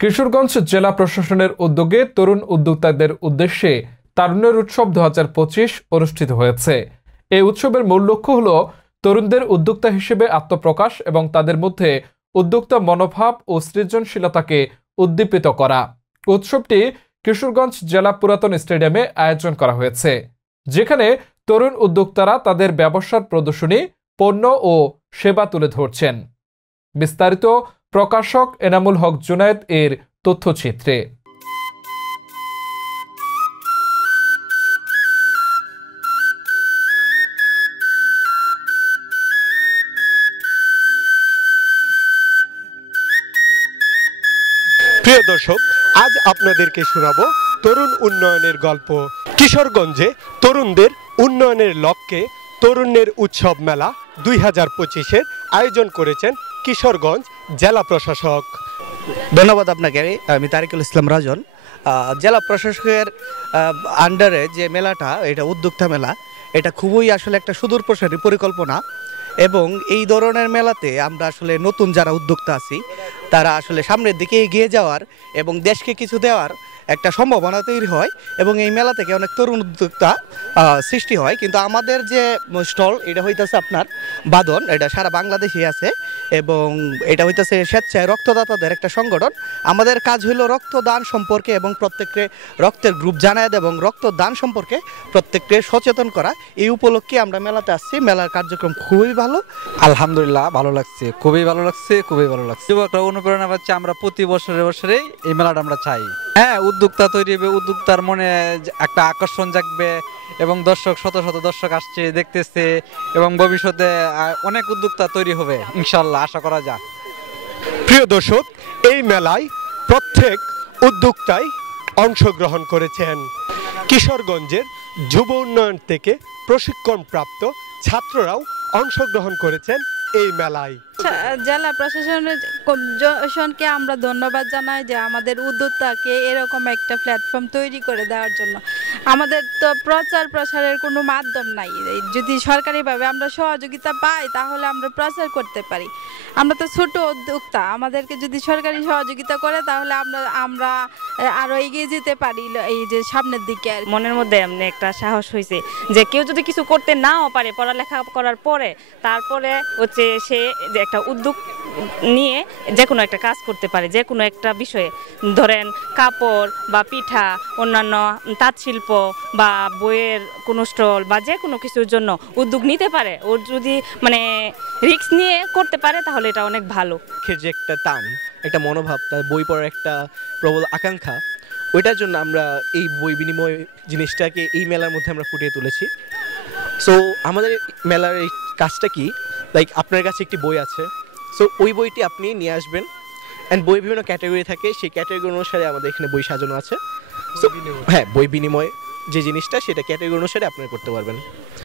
কিশোরগঞ্জ জেলা প্রশাসনের উদ্যোগে তরুণ উদ্যোক্তাদের উদ্দেশ্যে তারুণ্যের উৎসব 2025 অনুষ্ঠিত হয়েছে। এই উৎসবের মূল লক্ষ্য হল তরুণদের উদ্যোক্তা হিসেবে আত্মপ্রকাশ এবং তাদের মধ্যে উদ্যোক্তা মনোভাব ও সৃজনশীলতাকে উদ্দীপিত করা। উৎসবটি কিশোরগঞ্জ জেলা পুরাতন স্টেডিয়ামে আয়োজন করা হয়েছে, যেখানে তরুণ উদ্যোক্তারা তাদের ব্যবসার প্রদর্শনী, পণ্য ও সেবা তুলে ধরছেন। বিস্তারিত প্রকাশক এনামুল হক জুনায়েদ এর তথ্যচিত্রে। প্রিয় দর্শক, আজ আপনাদেরকে শোনাবো তরুণ উন্নয়নের গল্প। কিশোরগঞ্জে তরুণদের উন্নয়নের লক্ষ্যে তরুণের উৎসব মেলা 2025-এর আয়োজন করেছেন কিশোরগঞ্জ জেলা প্রশাসক। ধন্যবাদ আপনাকে। আমি তারিকুল ইসলাম রাজন। জেলা প্রশাসকের আন্ডারে যে মেলাটা, এটা উদ্যোক্তা মেলা, এটা খুবই আসলে একটা সুদূর প্রসারী পরিকল্পনা এবং এই ধরনের মেলাতে আমরা আসলে নতুন যারা উদ্যোক্তা আছি তারা আসলে সামনের দিকে এগিয়ে যাওয়ার এবং দেশকে কিছু দেওয়ার একটা সম্ভাবনা তৈরি হয় এবং এই মেলা থেকে অনেক তরুণ উদ্যোক্তা সৃষ্টি হয়। কিন্তু আমাদের যে স্টল, এটা হইতেছে আপনার বাঁধন, এটা সারা বাংলাদেশে আছে এবং এটা হইতেছে স্বেচ্ছায় রক্তদাতাদের একটা সংগঠন। আমাদের কাজ হলো রক্তদান সম্পর্কে এবং প্রত্যেককে রক্তের গ্রুপ জানায় এবং রক্তদান সম্পর্কে প্রত্যেককে সচেতন করা। এই উপলক্ষে আমরা মেলাতে আসছি। মেলার কার্যক্রম খুবই ভালো, আলহামদুলিল্লাহ ভালো লাগছে, খুবই ভালো লাগছে, খুবই ভালো লাগছে। যুবকরা অনুপ্রেরণা পাচ্ছে। আমরা প্রতি বছরে এই মেলাটা আমরা চাই। হ্যাঁ, উদ্যোক্তা তৈরি হবে, উদ্যোক্তার মনে একটা আকর্ষণ জাগবে এবং দর্শক, শত শত দর্শক আসছে, দেখতেছে এবং ভবিষ্যতে অনেক উদ্যোক্তা তৈরি হবে ইনশাল্লাহ, আশা করা যায়। প্রিয় দর্শক, এই মেলায় প্রত্যেক উদ্যোক্তাই অংশগ্রহণ করেছেন। কিশোরগঞ্জের যুব উন্নয়ন থেকে প্রশিক্ষণপ্রাপ্ত ছাত্ররাও অংশগ্রহণ করেছেন এই মেলায়। জেলা প্রশাসনকে আমরা ধন্যবাদ জানাই যে আমাদের উদ্যোক্তাকে এরকম একটা প্ল্যাটফর্ম তৈরি করে দেওয়ার জন্য। আমাদের তো প্রচার প্রসারের কোনো মাধ্যম নাই। যদি সরকারিভাবে আমরা সহযোগিতা পাই তাহলে আমরা প্রচার করতে পারি। আমরা তো ছোট উদ্যোক্তা, আমাদেরকে যদি সরকারি সহযোগিতা করে তাহলে আমরা আরো এগিয়ে যেতে পারি এই যে সামনের দিকে। মনের মধ্যে এমনি একটা সাহস হয়েছে যে কেউ যদি কিছু করতে নাও পারে পড়ালেখা করার পরে, তারপরে হচ্ছে সে একটা উদ্যোগ নিয়ে যে কোনো একটা কাজ করতে পারে। যে কোনো একটা বিষয়ে, ধরেন কাপড় বা পিঠা, অন্যান্য তাঁত শিল্প বা বইয়ের কোনো স্টল বা যে কোনো কিছুর জন্য উদ্যোগ নিতে পারে। ওর যদি রিস্ক নিয়ে করতে পারে তাহলে এটা অনেক ভালো। যে একটা টান, একটা মনোভাব, তার বই পড়ার একটা প্রবল আকাঙ্ক্ষা, ওইটার জন্য আমরা এই বই বিনিময় জিনিসটাকে এই মেলার মধ্যে আমরা ফুটিয়ে তুলেছি। সো আমাদের মেলার এই কাজটা কি, লাইক আপনার কাছে একটি বই আছে, সো ওই বইটি আপনি নিয়ে আসবেন অ্যান্ড বই বিভিন্ন ক্যাটাগরি থাকে, সেই ক্যাটাগরি অনুসারে আমাদের এখানে বই সাজানো আছে। সো হ্যাঁ, বই বিনিময় যে জিনিসটা, সেটা ক্যাটাগরি অনুসারে আপনারা করতে পারবেন।